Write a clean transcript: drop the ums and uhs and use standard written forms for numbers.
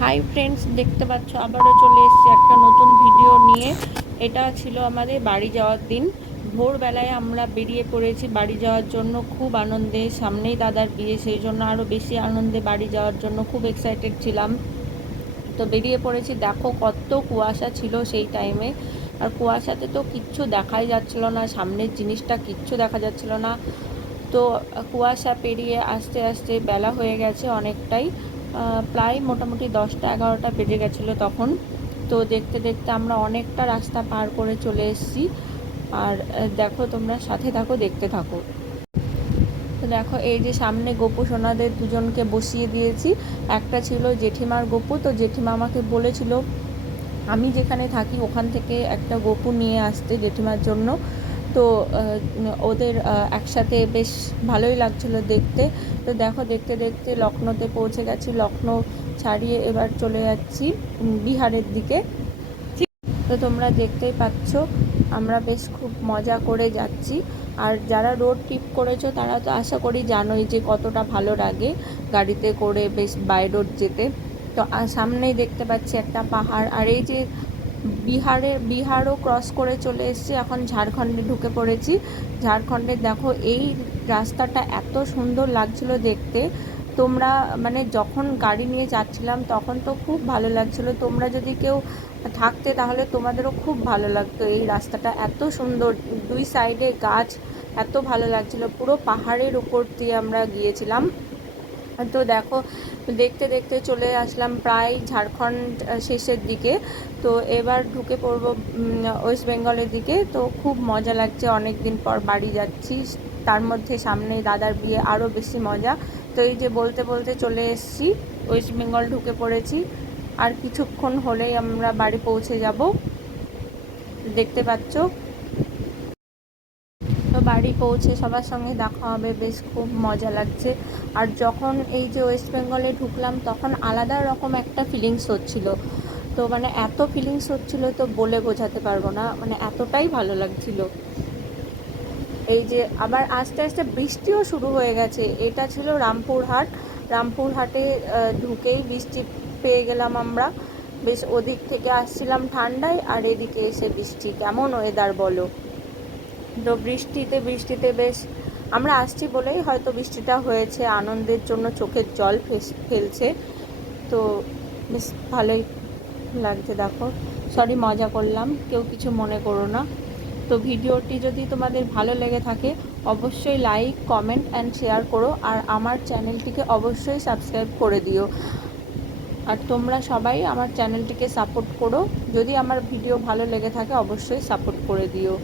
Hi friends, দেখতে পাচ্ছ আবারও চলে এসেছি একটা নতুন ভিডিও নিয়ে। এটা ছিল আমাদের বাড়ি যাওয়ার দিন। ভোরবেলায় আমরা বেরিয়ে পড়েছি বাড়ি যাওয়ার জন্য, খুব আনন্দে। সামনেই দাদার বিয়ে, সেই জন্য আরও বেশি আনন্দে বাড়ি যাওয়ার জন্য খুব এক্সাইটেড ছিলাম। তো বেরিয়ে পড়েছি। দেখো কত কুয়াশা ছিল সেই টাইমে, আর কুয়াশাতে তো কিচ্ছু দেখাই যাচ্ছিল না, সামনের জিনিসটা কিচ্ছু দেখা যাচ্ছিল না। তো কুয়াশা পেরিয়ে আস্তে আস্তে বেলা হয়ে গেছে অনেকটাই, প্রায় মোটামুটি 10টা 11টা বেজে গেছিলো তখন। তো দেখতে দেখতে আমরা অনেকটা রাস্তা পার করে চলে এসেছি। আর দেখো, তোমরা সাথে থাকো, দেখতে থাকো। তো দেখো, এই যে সামনে গোপু সোনাদের দুজনকে বসিয়ে দিয়েছি। একটা ছিল জেঠিমার গোপু, তো জেঠিমা আমাকে বলেছিল আমি যেখানে থাকি ওখান থেকে একটা গোপু নিয়ে আসতে জেঠিমার জন্য। তো ওদের একসাথে বেশ ভালোই লাগছিলো দেখতে। তো দেখো, দেখতে দেখতে লখনৌতে পৌঁছে গেছি। লখনৌ ছাড়িয়ে এবার চলে যাচ্ছি বিহারের দিকে। তো তোমরা দেখতেই পাচ্ছ আমরা বেশ খুব মজা করে যাচ্ছি। আর যারা রোড ট্রিপ করেছো তারা তো আশা করি জানোই যে কতটা ভালো লাগে গাড়িতে করে বেশ বাই রোড যেতে। তো সামনেই দেখতে পাচ্ছি একটা পাহাড়। আর এই যে বিহারও ক্রস করে চলে এসেছি, এখন ঝাড়খণ্ডে ঢুকে পড়েছি। ঝাড়খণ্ডে দেখো, এই রাস্তাটা এত সুন্দর লাগছিল দেখতে। তোমরা মানে যখন গাড়ি নিয়ে যাচ্ছিলাম তখন তো খুব ভালো লাগছিল, তোমরা যদি কেউ থাকতে তাহলে তোমাদেরও খুব ভালো লাগতো। এই রাস্তাটা এত সুন্দর, দুই সাইডে গাছ, এত ভালো লাগছিল। পুরো পাহাড়ের উপর দিয়ে আমরা গিয়েছিলাম। তো দেখো, দেখতে দেখতে চলে আসলাম প্রায় ঝাড়খণ্ড শেষের দিকে। তো এবার ঢুকে পড়বো ওয়েস্ট বেঙ্গলের দিকে। তো খুব মজা লাগছে, অনেক দিন পর বাড়ি যাচ্ছি, তার মধ্যে সামনে দাদার বিয়ে, আরও বেশি মজা। তো এই যে বলতে বলতে চলে এসেছি, ওয়েস্ট বেঙ্গল ঢুকে পড়েছি। আর কিছুক্ষণ হলেই আমরা বাড়ি পৌঁছে যাব, দেখতে পাচ্ছ। তো বাড়ি পৌঁছে সবার সঙ্গে দেখা হবে, বেশ খুব মজা লাগছে। আর যখন এই যে ওয়েস্ট বেঙ্গলে ঢুকলাম তখন আলাদা রকম একটা ফিলিংস হচ্ছিল। তো মানে এত ফিলিংস হচ্ছিল তো বলে বোঝাতে পারবো না, মানে এতটাই ভালো লাগছিল। এই যে আবার আস্তে আস্তে বৃষ্টিও শুরু হয়ে গেছে। এটা ছিল রামপুরহাট। রামপুরহাটে ঢুকেই বৃষ্টি পেয়ে গেলাম আমরা। বেশ ওদিক থেকে আসছিলাম ঠান্ডায়, আর এদিকে এসে বৃষ্টি, কেমন ওয়েদার বলো। তো বৃষ্টিতে বেশ আমরা আসছি বলেই হয়তো বৃষ্টিটা হয়েছে, আনন্দের জন্য চোখের জল ফেলছে। তো বেশ ভালোই লাগছে। দেখো, সরি মজা করলাম, কেউ কিছু মনে করো না। তো ভিডিওটি যদি তোমাদের ভালো লেগে থাকে অবশ্যই লাইক, কমেন্ট অ্যান্ড শেয়ার করো। আর আমার চ্যানেলটিকে অবশ্যই সাবস্ক্রাইব করে দিও। আর তোমরা সবাই আমার চ্যানেলটিকে সাপোর্ট করো, যদি আমার ভিডিও ভালো লেগে থাকে অবশ্যই সাপোর্ট করে দিও।